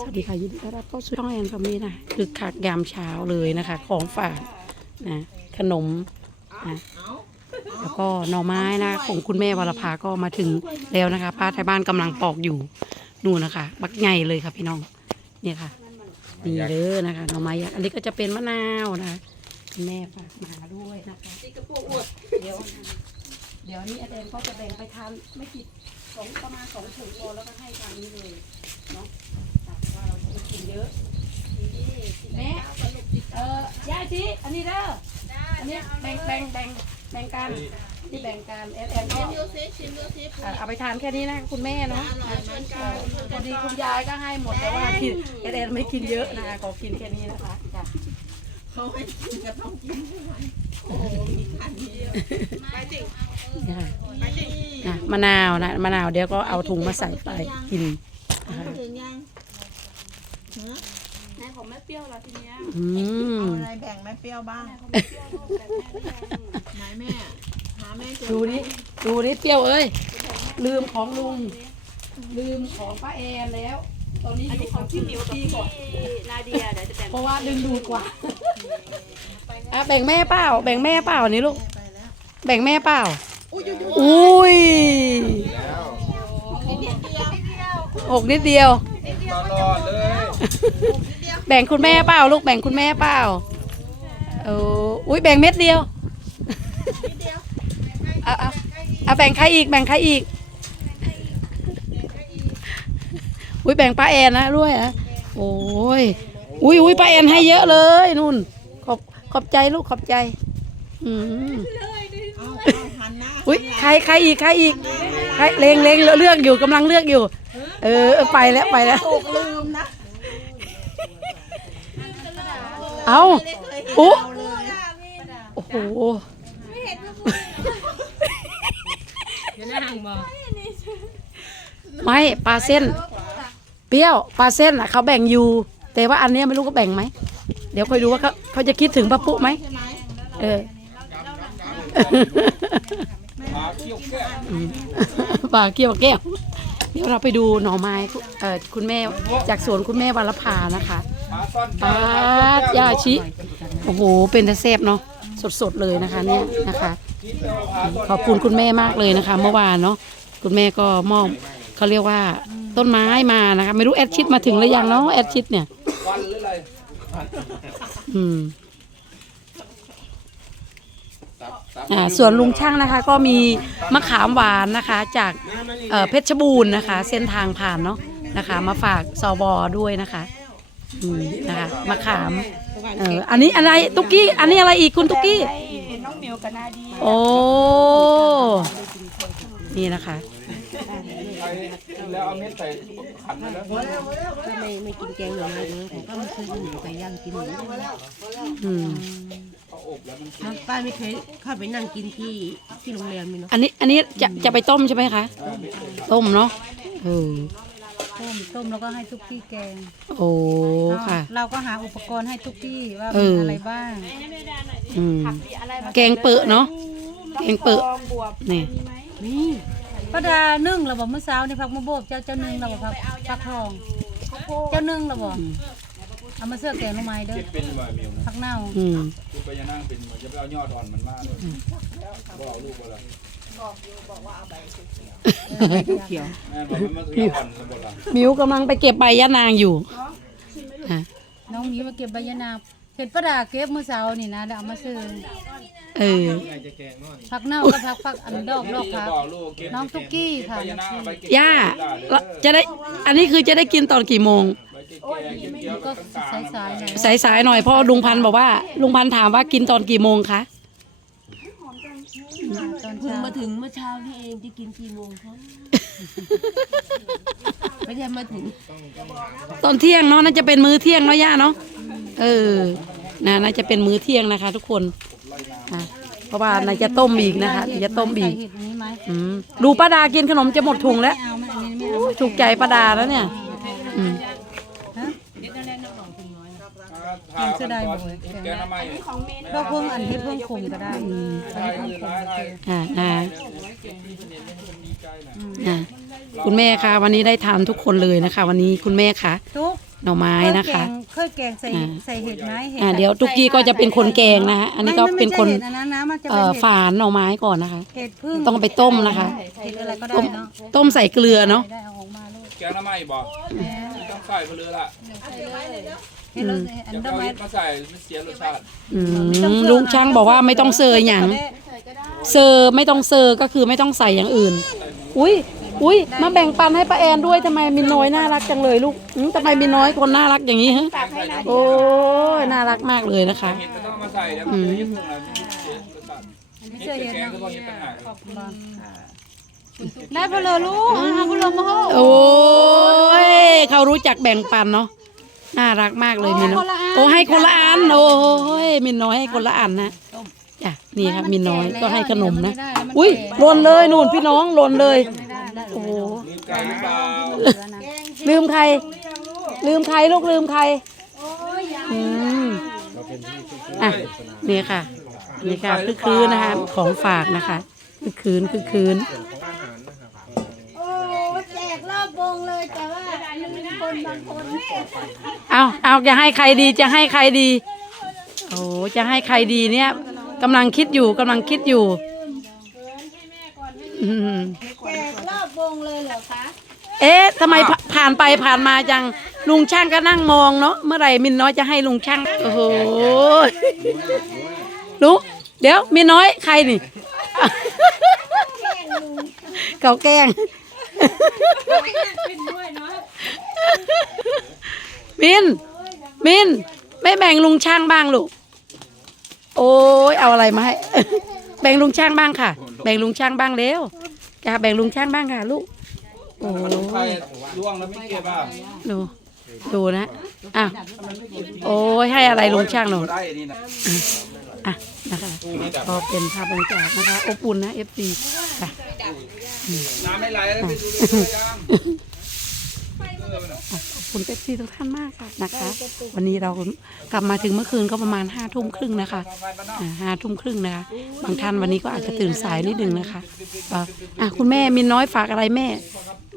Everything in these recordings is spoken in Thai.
สวัสดีค่ะยินดีต้อนรับเข้าสู่ช่องแอนฟามีนะคือคักยามเช้าเลยนะคะ ของฝากนะขนมนะแล้วก็หน่อไม้นะ ของคุณแม่วรภาก็มาถึงแล้วนะคะป้าไทยบ้านกำลังปอกอยู่นู่นนะคะ บักใหญ่เลยค่ะพี่น้องเนี่ยค่ะนี่เด้อนะคะหน่อไม้ยักษ์อันนี้ก็จะเป็นมะนาวนะแม่ฝากมาด้วยนะคะสีกระโปงอวดเดี๋ยวเดี๋ยวนี้อาจารย์ก็จะแบ่งไปทานไม่กี่สองประมาณสองถุงโลแล้วก็ให้ทางนี้เลยเนาะ แต่ว่าเราจะกินเยอะแม่เอ อย่าชีอันนี้เด้ออันนี้แบ่งแบ่งแบ่งแบ่งกันที่แบ่งกันแอนแอนก็ชิมดูสิชิมดูสิเอ่อเอาไปทานแค่นี้นะคุณแม่เนาะอร่อยเหมือนกันพอดีคุณยายก็ให้หมดแต่ว่าพี่แอนแอนไม่กินเยอะนะคะขอกินแค่นี้นะคะจ้ะเขาให้กินก็ต้องกินใช่ไหมโอ้โหมีขันเดียวไปสินี่ค่ะไปสินะมะนาวนะมะนาวเดี๋ยวก็เอาถุงมาใส่ไปกินนะคะถึงยังเนื้อ แม่ผมไม่เปรี้ยวแล้วทีเนี้ยอืมเอาอะไรแบ่งแม่เปรี้ยวบ้างผมไม่เปรี้ยวลูกแต่แม่ไม่ยังไหนแม่ หาแม่เจอดูนี่ดูนี่เปรี้ยวเอ้ย ลืมของลุง ลืมของป้าแอนแล้ว ตอนนี้อันอยู่นี้ขขอองงพี่พี่หหมิมิววพี่พี่ก่อน นาเดียเดี๋ยวจะแบ่งเพราะว่าดึงดูดกว่าอะแบ่งแม่เปล่า แบ่งแม่เปล่านี่ลูกไปแล้วแบ่งแม่เปล่า อุ้ยอยู่อุ้ยนิดเดียวนิดเดียวหกนิดเดียว ตลอดเลย แบ่งคุณแม่เปล่าลูกแบ่งคุณแม่เปล่าโอ้อุ้ยแบ่งเม็ดเดียวเอาเอาเอาแบ่งใครอีกแบ่งใครอีกอุ้ยแบ่งป้าแอนนะด้วยอะโอ้ยอุ้ยอุ้ยป้าแอนให้เยอะเลยนู่นขอบขอบใจลูกขอบใจอืมอุ้ยใครใครอีกใครอีกใครเลงเลงเลือกอยู่กำลังเลือกอยู่ เออไปแล้วไปแล้วลืมนะ เอาไม่เคยเห็นอุ๊เราเลยโอ้โหไม่ปลาเส้น เปรี้ยวปลาเส้นอะเขาแบ่งอยู่ แต่ว่าอันเนี้ยไม่รู้เขาแบ่งไหม เดี๋ยวคอยดูว่าเขาเขาจะคิดถึงป้าปุ๊ไหมใช่ไหมเออมาเคี่ยวแก้วปลาเกี่ยวแก้ว เดี๋ยวเราไปดูหน่อไม้เอ่อคุณแม่จากสวนคุณแม่วรภานะคะมาซ่อน ปาดยาชิ โอ้โห เป็นตะเซบเนาะ สดๆเลยนะคะเนี่ยนะคะ ขอบคุณคุณแม่มากเลยนะคะ เมื่อวานเนาะ คุณแม่ก็มอบเขาเรียกว่าต้นไม้มานะคะ ไม่รู้แอดชิดมาถึงหรือยังเนาะแอดชิดเนี่ย วันหรืออะไรอืม อ่าส่วนลุงช่างนะคะก็มีมะขามหวานนะคะ จากเอ่อเพชรบูรณ์นะคะ เส้นทางผ่านเนาะนะคะ มาฝากสวด้วยนะคะ อืมนะคะมะขามเอออันนี้อะไรตุ๊กกี้ อันนี้อะไรอีกคุณตุ๊กกี้น้องหมิวกับนาเดียโอ้ นี่นะคะใครกินแล้วเอาเม็ดใส่ขันไปแล้วไม่ไม่กินแกงหน่อไม้เลยผมก็มาซื้อหมูไก่ย่างกินหมูอืมเขาอบแล้วมันนะป้าไม่เคยเข้าไปนั่งกินที่ที่โรงแรมนี่เนาะอันนี้อันนี้จะจะไปต้มใช่ไหมคะ ต้มเนาะเออ ต้มต้มแล้วก็ให้ทุกที่แกงโอ้ค่ะ เราก็หาอุปกรณ์ให้ทุกที่ว่าเอมีอออะไรบ้างอืมมีอะไรมาแกงเปอะเนาะแกงเปอะฟองบวบนี่มีไหมนี่ป้าดานึ่งเราบอกเมื่อเช้านี่พักมะโบกเจ้าเจ้านึ่งเราบอกพักพักทอง เจ้านึ่งเราบอกเอามาเสื้อแกงลงไม้เด้อคิดเป็นว่ามิวนะพักเน่าอืมคือไปยังนั่งเป็นว่าจะไปเอายอดอ่อนมันมาเลยบอกลูกว่า อะไรเขียวแม่บอกมันมาถึงอ่อนแล้วบอกละมิวกำลังไปเก็บใบยะนางอยู่อะน้องหมีมาเก็บใบยะนางเห็นป้าดาเก็บเมื่อเช้านี่นะแล้วเอามาซื้อเออพักเน่าก็พักพักอันดอกดอกจะพัก บอกลูกเก็บน้องตุ๊กกี้ค่ะไปยังนั่งเอาไปเก็บย่าแล้วจะได้อันนี้คือจะได้กินตอนกี่โมง ไปเก็บแกงเก็บเกี่ยวก็ต่างสายๆหน่อยสายๆหน่อยเพราะลุงพันธุ์บอกว่า ลุงพันธุ์ถามว่ากินตอนกี่โมงคะตอน เพิ่งเช้ามาถึงเมื่อเช้านี่เองจะกินกี่โมงคะไม่ได้มาถึงตอนเที่ยงเนาะน่าจะเป็นมื้อเที่ยงเนาะย่าเนาะเออนะน่าจะเป็นมื้อเที่ยงนะคะ ทุกคนอะเพราะว่าน่าจะต้มอีกนะคะเดี๋ยวจะต้มอีกใส่เห็ดนี้ไหมอืมดูป้าดากินขนมจะหมดถุงแล้วไม่เอาไม่อันนี้ไม่เอาถูกใจป้าดาแล้วเนี่ยอืม ถามกันก่อนแกงทำไมของเมนดอกเพิ่งอันเฮ็ดเพิ่งคมก็ได้ไทยคือร้ายไทยอ่านะดีใจนะอะคุณแม่คะวันนี้ได้ทานทุกคนเลยนะคะ วันนี้คุณแม่คะทุกหน่อไม้นะคะ เคยแกงใส่อ่า ใส่เห็ดไหมเห็ดอ่าเดี๋ยวตุกกี้ก็จะเป็นคนแกงนะคะอันนี้ก็เป็นคนไม่ไม่ใช่เห็ดอันนั้นนะมันจะเอ่เป็นอฝานหน่อไม้ก่อนนะคะ เห็ดพึ่งต้องเอาไปต้มนะคะ เห็ดอะไรก็ได้ต้มเนาะต้มใส่เกลือเนาะได้เอาออกมาลูกแกงทำไมบอกต้องใส่ไปเลยล่ะ เห็ดเราอันเดี๋ยวดอกเอาไม้เห็ดมาใส่ไม่เสียรสชาติอืมลุงช่างบอกว่าไม่ต้องเซอร์อย่างเซอร์ไม่ต้องเซอร์ก็คือไม่ต้องใส่อย่างอื่น อุ้ยอุ้ยมาแบ่งปันให้ป้าแอนด้วยทำไมมินน้อยน่ารักจังเลยลูกอืมทำไมมินน้อยคนน่ารักอย่างนี้ฮะโอ้ยน่ารักมากเลยนะคะ เห็ดก็ต้องมาใส่แล้วมันจะยิ่งอะไรเสียรสชาติเห็ดแกงก็ต้องเห็ดต่างหากได้เพนเลยลูกอ่าเพนเลยมาโหโอ้ยเขารู้จักแบ่งปันเนาะ น่ารักมากเลยมินน้อยโอ้ให้คนละอันโอ้ยมินน้อยให้คนละอันนะจ้ะนี่ครับมินน้อยก็ให้ขนมนะอุ้ยหล่นเลยนู่นพี่น้องหล่นเลยโอ้โหลืมไก่หรือเปล่าลืมใคร ลืมใครลูกลืมใครอืมอะนี่ค่ะนี่ค่ะคือคืนนะคะของฝากนะคะ คือคืนคือคืน โอ้แจกรอบวงเลยแต่ว่าคนบางคน เอาเอาจะให้ใครดีจะให้ใครดี โอ้จะให้ใครดีเนี่ยกำลังคิดอยู่กำลังคิดอยู่อืมแจกรอบวงเลยเหรอคะ เอ๊ะทำไมผ่ผ่านไปผ่านมาจังลุงช่างก็นั่งมองเนาะเมื่อไหร่มินน้อยจะให้ลุงช่างโอ้โหรู้เดี๋ยวมินน้อยใครนี่เขาแกล้ง มิน มิน ไม่แบ่งลุงช่างบ้างลูก โอ้ยเอาอะไรมาให้ แบ่งลุงช่างบ้างค่ะ แบ่งลุงช่างบ้างเร็วจ้าแบ่งลุงช่างบ้างค่ะลูก โอ้ขนมไข่ล่วงแล้วไม่เก็บอะดู ดูนะ อะ โอ้ยให้อะไรลุงช่างหนูนะอะนะคะก็เป็นภาพบรรยากาศนะคะอบอุ่นนะเอฟซีค่ะ น้ำไม่ไหลไปดูดูยังขอบคุณเอฟซีทุกท่านมากค่ะนะคะ วันนี้เรากลับมาถึงเมื่อคืนก็ประมาณห้าทุ่มครึ่งนะคะห้าทุ่มครึ่งนะคะ บางท่านวันนี้ก็อาจจะตื่นสายนิดนึงนะคะอะคุณแม่มีน้อยฝากอะไรแม่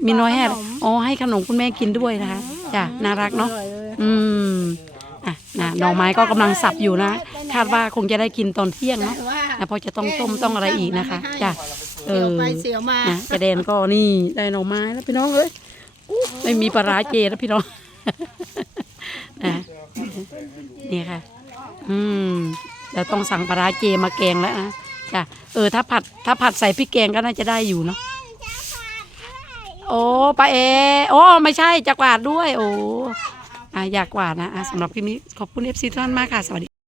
มีน้อยให้อ๋อให้ขนมคุณแม่กินด้วยนะคะจ้ะน่ารักเนาะอืมอะนะหน่อไม้ก็กำลังสับอยู่นะ คาดว่าคงจะได้กินตอนเที่ยงเนาะนะเพราะจะต้องต้มต้องอะไรอีกนะคะจ้ะ เออไปเสียวมานะกระเด็นก็นี่ได้หน่อไม้แล้วพี่น้องเอ้ยอู้ไม่มีปลาร้าเจแล้วพี่น้องนะนี่ค่ะ อืมเดี๋ยวต้องสั่งปลาร้าเจมาแกงแล้วนะจ้ะเออถ้าผัดถ้าผัดใส่พริกแกงก็น่าจะได้อยู่เนาะโอ้ปลาเอโอ้ไม่ใช่จะกวาดด้วย โอ้อะอยากกวาดนะอะสำหรับคลิปนี้ขอบคุณเอฟซีทุกท่านมากค่ะสวัสดี